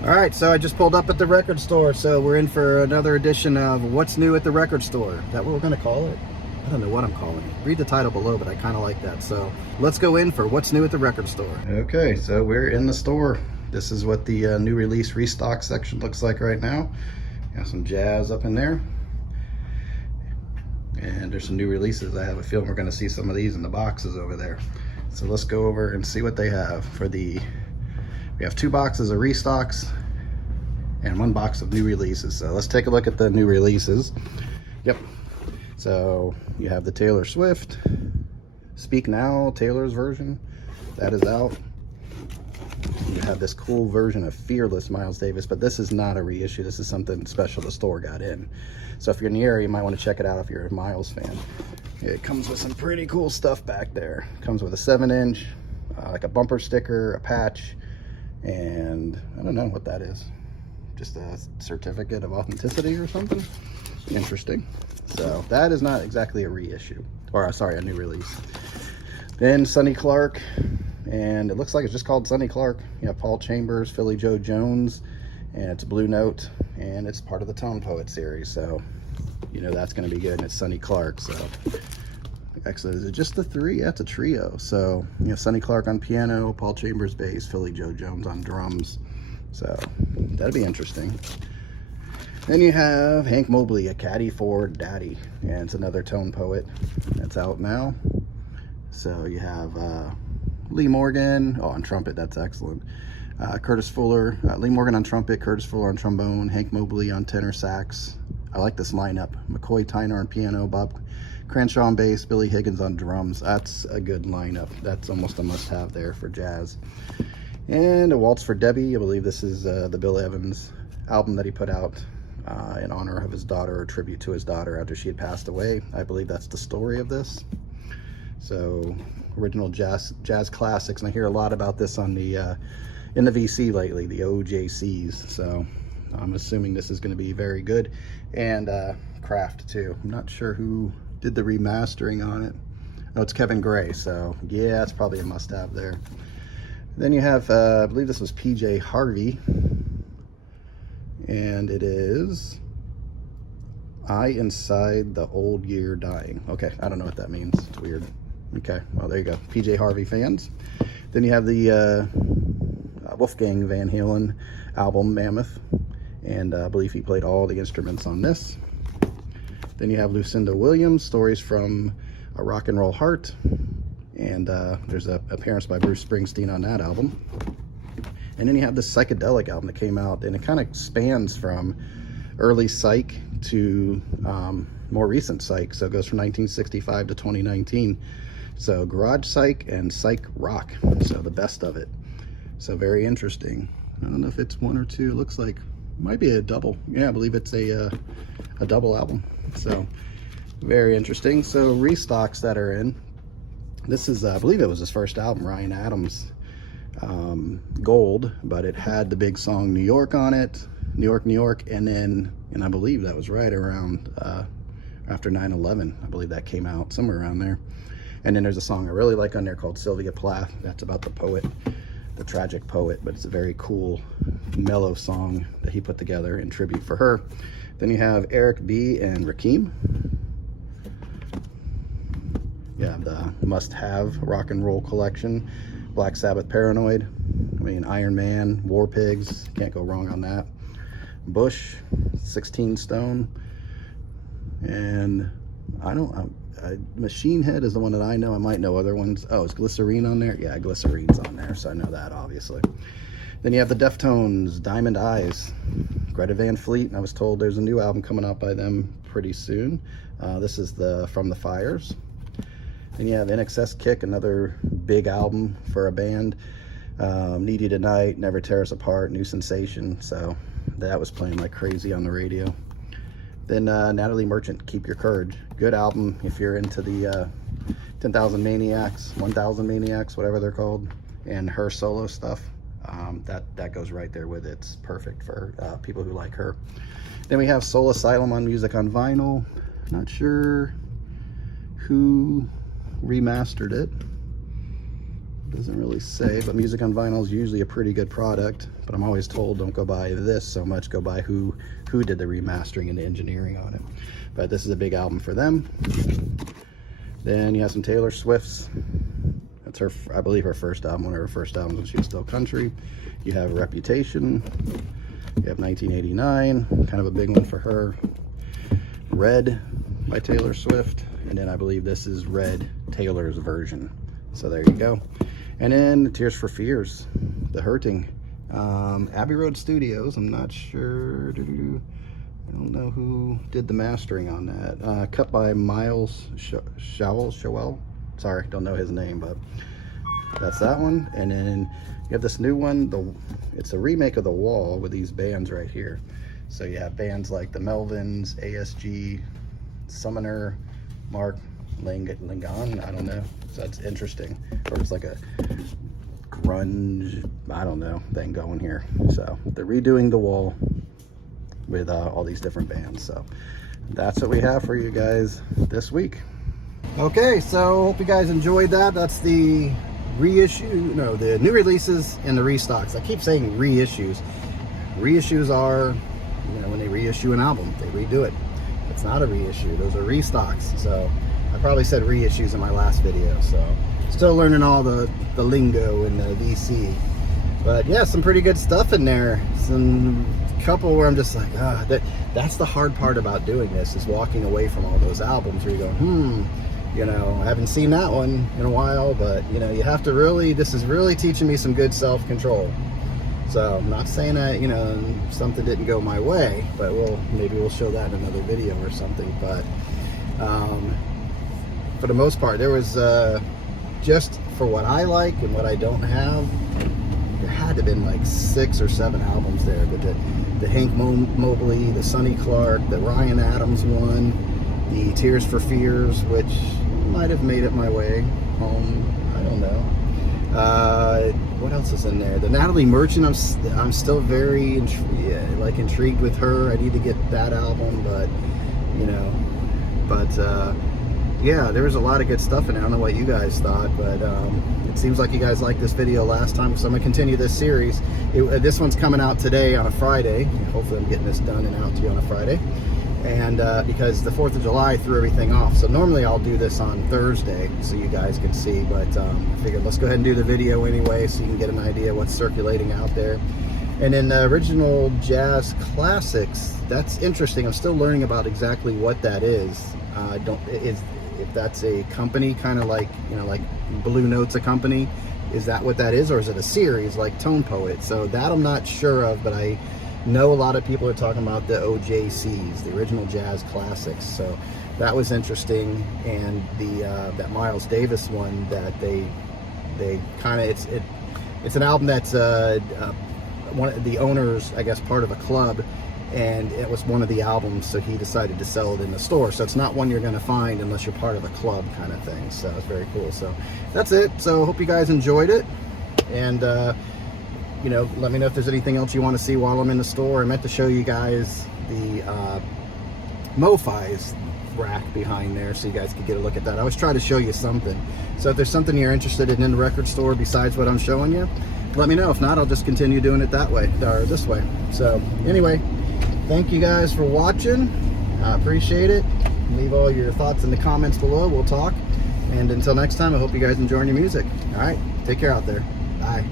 All right, so I just pulled up at the record store, so we're in for another edition of What's New at the Record Store. Is that what we're going to call it? I don't know what I'm calling it. Read the title below, but I kind of like that. So let's go in for What's New at the Record Store. Okay, so we're in the store. This is what the new release restock section looks like right now. Got some jazz up in there. And there's some new releases. I have a feeling we're going to see some of these in the boxes over there. So let's go over and see what they have for the... We have 2 boxes of restocks and 1 box of new releases. So let's take a look at the new releases. Yep. So you have the Taylor Swift Speak Now Taylor's version. That is out. You have this cool version of Fearless Miles Davis, but this is not a reissue. This is something special the store got in. So if you're in the area, you might want to check it out if you're a Miles fan. It comes with some pretty cool stuff back there. It comes with a 7-inch, like a bumper sticker, a patch, and I don't know what that is. Just a certificate of authenticity or something. Interesting. So that is not exactly a reissue, or sorry, a new release. Then Sonny Clark, and it looks like it's just called Sonny Clark. You have Paul Chambers, Philly Joe Jones, and it's Blue Note, and it's part of the Tone Poet series. So you know that's going to be good, and it's Sonny Clark. So actually, is it just the 3? Yeah, it's a trio. So you know, Sonny Clark on piano, Paul Chambers bass, Philly Joe Jones on drums. So that'd be interesting. Then you have Hank Mobley, A Caddy for Daddy, and it's another Tone Poet that's out now. So you have Lee Morgan, on trumpet, that's excellent. Curtis Fuller, Lee Morgan on trumpet, Curtis Fuller on trombone, Hank Mobley on tenor sax. I like this lineup. McCoy Tyner on piano, Bob Crenshaw on bass, Billy Higgins on drums. That's a good lineup. That's almost a must-have there for jazz. And A Waltz for Debbie. I believe this is the Bill Evans album that he put out in honor of his daughter, or tribute to his daughter after she had passed away. I believe that's the story of this. So original jazz classics, and I hear a lot about this on the in the VC lately, the OJCs. So I'm assuming this is going to be very good, and Kraft too. I'm not sure who did the remastering on it. Oh, it's Kevin Gray. So yeah, it's probably a must-have there. Then you have, I believe this was PJ Harvey, and it is I Inside the Old Year Dying. Okay, I don't know what that means. It's weird. Okay, well, there you go. PJ Harvey fans. Then you have the Wolfgang Van Halen album, Mammoth, and I believe he played all the instruments on this. Then you have Lucinda Williams, Stories from a Rock and Roll Heart, and there's a appearance by Bruce Springsteen on that album. And then you have this psychedelic album that came out, and it kind of spans from early psych to more recent psych. So it goes from 1965 to 2019. So garage psych and psych rock, so the best of it. So very interesting. I don't know if it's 1 or 2. It looks like it might be a double. Yeah, I believe it's a double album. So very interesting. So restocks that are in. This is, I believe it was his first album, Ryan Adams, Gold, but it had the big song New York on it, New York, New York, and I believe that was right around after 9/11. I believe that came out somewhere around there. And then there's a song I really like on there called Sylvia Plath. That's about the poet, the tragic poet, but it's a very cool, mellow song that he put together in tribute for her. Then you have Eric B. and Rakim. You have the must-have rock and roll collection, Black Sabbath Paranoid, I mean Iron Man, War Pigs, can't go wrong on that. Bush, 16 Stone, and Machine Head is the one that I know. I might know other ones. Oh, is Glycerine on there? Yeah, Glycerine's on there, so I know that obviously. Then you have the Deftones, Diamond Eyes, Greta Van Fleet. I was told there's a new album coming out by them pretty soon. This is the From the Fires. Then you have NXS Kick, another big album for a band. Need You Tonight, Never Tear Us Apart, New Sensation. So that was playing like crazy on the radio. Then Natalie Merchant, Keep Your Courage. Good album if you're into the 10,000 Maniacs, 1,000 Maniacs, whatever they're called, and her solo stuff. That goes right there with it. It's perfect for people who like her. Then we have Soul Asylum on Music on Vinyl. Not sure who remastered it. Doesn't really say, but Music on Vinyl is usually a pretty good product, but I'm always told don't go buy this so much, go buy who did the remastering and the engineering on it. But this is a big album for them. Then you have some Taylor Swift's. That's her, I believe, her first album, one of her first albums when she was still country. You have Reputation. You have 1989, kind of a big one for her. Red by Taylor Swift. And then I believe this is Red, Taylor's version. So there you go. And then Tears for Fears, The Hurting. Abbey Road Studios, I'm not sure. I don't know who did the mastering on that. Cut by Miles Showell. Sorry, don't know his name, but that's that one. And then you have this new one. It's a remake of The Wall with these bands right here. So you have bands like the Melvins, ASG, Summoner, Mark Lingon, I don't know. So that's interesting. Or it's like a grunge, I don't know, thing going here. So they're redoing The Wall with all these different bands. So that's what we have for you guys this week. Okay, so hope you guys enjoyed that. That's the the new releases and the restocks. I keep saying reissues. Reissues are, when they reissue an album, they redo it. It's not a reissue, those are restocks. So I probably said reissues in my last video, so still learning all the lingo in the VC. But yeah, some pretty good stuff in there. Some couple where I'm just like, that's the hard part about doing this, is walking away from all those albums where you go, I haven't seen that one in a while, but you have to really, this is really teaching me some good self-control. So I'm not saying that, something didn't go my way, but maybe we'll show that in another video or something. But for the most part, there was just for what I like and what I don't have, there had to have been like 6 or 7 albums there. But the Hank Mobley, the Sonny Clark, the Ryan Adams one, the Tears for Fears, which might have made it my way home. I don't know. What else is in there? The Natalie Merchant. I'm still very intrigued with her. I need to get that album, but yeah, there was a lot of good stuff in there. I don't know what you guys thought, but it seems like you guys liked this video last time, so I'm gonna continue this series. This one's coming out today on a Friday. Hopefully I'm getting this done and out to you on a Friday. And because the 4th of July threw everything off. So normally I'll do this on Thursday so you guys can see, but I figured let's go ahead and do the video anyway so you can get an idea what's circulating out there. And then the original jazz classics, that's interesting. I'm still learning about exactly what that is. If that's a company, kind of like, like Blue Note's a company, is that what that is? Or is it a series like Tone Poet? So that I'm not sure of, but I know a lot of people are talking about the OJCs, the original jazz classics. So that was interesting. And that Miles Davis one that they kind of, it's an album that's one of the owners, I guess, part of a club, and it was one of the albums, so he decided to sell it in the store. So it's not one you're going to find unless you're part of a club kind of thing. So it's very cool. So that's it. So hope you guys enjoyed it, and let me know if there's anything else you want to see while I'm in the store. I meant to show you guys the MoFi's rack behind there so you guys could get a look at that. I always try to show you something. So if there's something you're interested in the record store besides what I'm showing you, let me know. If not, I'll just continue doing it that way, or this way. So anyway, thank you guys for watching. I appreciate it. Leave all your thoughts in the comments below. We'll talk. And until next time, I hope you guys enjoy your music. All right, take care out there. Bye.